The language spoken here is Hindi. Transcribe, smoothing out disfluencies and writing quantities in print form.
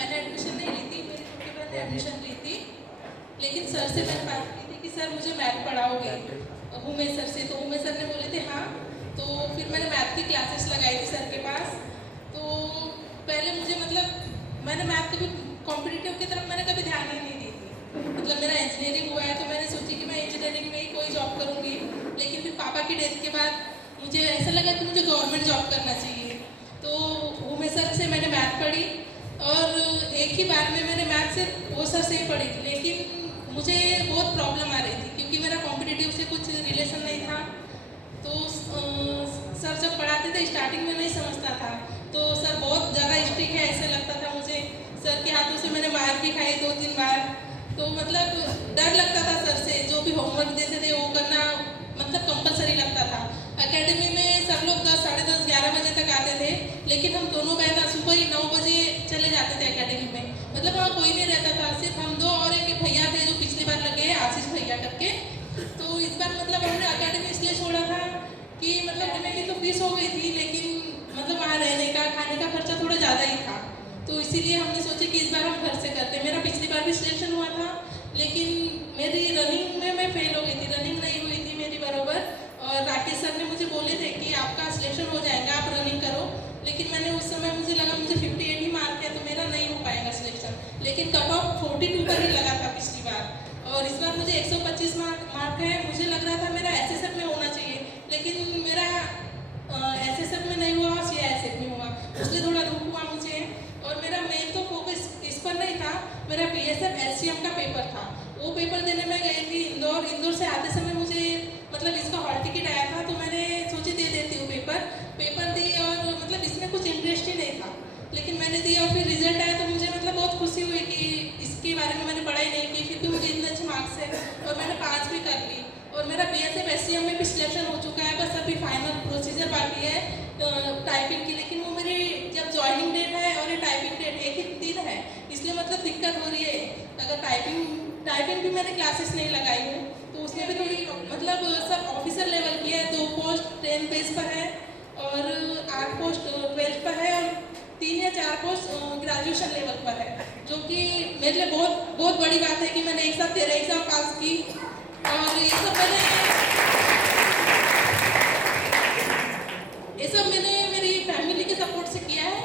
मैंने एडमिशन नहीं ली थी, मेरी छोटी बहन ने एडमिशन ली थी। लेकिन सर से मैंने बात की थी कि सर मुझे मैथ पढ़ाओगे, उमेश सर से। तो उमेश सर ने बोले थे हाँ। तो फिर मैंने मैथ की क्लासेस लगाई थी सर के पास। तो पहले मुझे मतलब मैंने मैथ कभी कॉम्पिटिटिव की तरफ मैंने कभी ध्यान ही नहीं दी थी। मतलब मेरा इंजीनियरिंग हुआ है तो मैंने सोची कि मैं इंजीनियरिंग में ही कोई जॉब करूँगी। लेकिन फिर पापा की डेथ के बाद मुझे ऐसा लगा कि मुझे गवर्नमेंट जॉब करना चाहिए। तो उमेश सर से मैंने मैथ पढ़ी और एक ही बार में मैंने मैथ से वो सर से ही पढ़ी थी। लेकिन मुझे बहुत प्रॉब्लम आ रही थी क्योंकि मेरा कॉम्पिटिटिव से कुछ रिलेशन नहीं था। तो सर जब पढ़ाते थे स्टार्टिंग में नहीं समझता था, तो सर बहुत ज़्यादा स्ट्रिक्ट है ऐसा लगता था मुझे। सर के हाथों से मैंने मार भी खाई 2-3 बार। तो मतलब डर लगता था सर से, जो भी होमवर्क देते थे वो करना मतलब कंपलसरी लगता था। एकेडमी में सब लोग 10, साढ़े 10, 11 बजे तक आते थे, लेकिन हम दोनों बहना सुबह ही 9 बजे चले जाते थे एकेडमी में। मतलब वहाँ कोई नहीं रहता था, सिर्फ हम दो और एक भैया थे जो पिछली बार लगे हैं, आशीष भैया करके। तो इस बार मतलब हमने एकेडमी इसलिए छोड़ा था कि मतलब हमें की तो फीस हो गई थी, लेकिन मतलब वहाँ रहने का खाने का खर्चा थोड़ा ज़्यादा ही था। तो इसीलिए हमने सोचा कि इस बार हम घर से करते हैं। मेरा पिछली बार भी सिलेक्शन हुआ था, लेकिन मेरी रनिंग में मैं फेल हो गई थी, रनिंग नहीं हुई थी मेरी बराबर। और राकेश सर ने मुझे बोले थे कि आपका सिलेक्शन हो जाएगा, आप रनिंग करो। लेकिन मैंने उस समय मुझे लगा मुझे 58 ही मार्क है तो मेरा नहीं हो पाएगा सिलेक्शन। लेकिन कट ऑफ 42 पर ही लगा था पिछली बार और इस बार मुझे 125 मार्क है। मुझे लग रहा था मेरा एसएसएफ में होना चाहिए, लेकिन मेरा एसएसएफ में नहीं हुआ, सीआईएसएफ में हुआ, इसलिए थोड़ा दुख हुआ मुझे। और मेरा मेन तो फोकस इस पर नहीं था, मेरा बीएसएफ एससीएम का पेपर था। वो पेपर देने में गई थी इंदौर से आते समय मुझे मतलब इसका हॉल टिकट आया था, तो मैंने सोची दे देती हूँ पेपर दी। और मतलब इसमें कुछ इंटरेस्ट ही नहीं था, लेकिन मैंने दिया और फिर रिजल्ट आया तो मुझे मतलब बहुत खुशी हुई कि इसके बारे में मैंने पढ़ाई नहीं की, फिर भी मुझे इतने अच्छे मार्क्स है और मैंने 5 भी कर ली। और मेरा बीएसएफ एससीएम में भी सिलेक्शन हो चुका है, बस अभी फाइनल प्रोसीजर बाकी है टाइपिंग की। लेकिन वो मेरी जब ज्वाइनिंग डेट है और ये टाइपिंग डेट एक ही दिन है, इसलिए मतलब दिक्कत हो रही है। अगर टाइपिंग भी मैंने क्लासेस नहीं लगाई हूँ, तो उसमें भी थोड़ी मतलब सब ऑफिसर लेवल की है। 2 पोस्ट 10 पेज पर है और 8 पोस्ट 12 पर है और 3 या 4 पोस्ट ग्रेजुएशन लेवल पर है, जो कि मेरे लिए बहुत बड़ी बात है कि मैंने एक साथ 13 एग्जाम पास की। और ये सब मैंने मेरी फैमिली के सपोर्ट से किया है।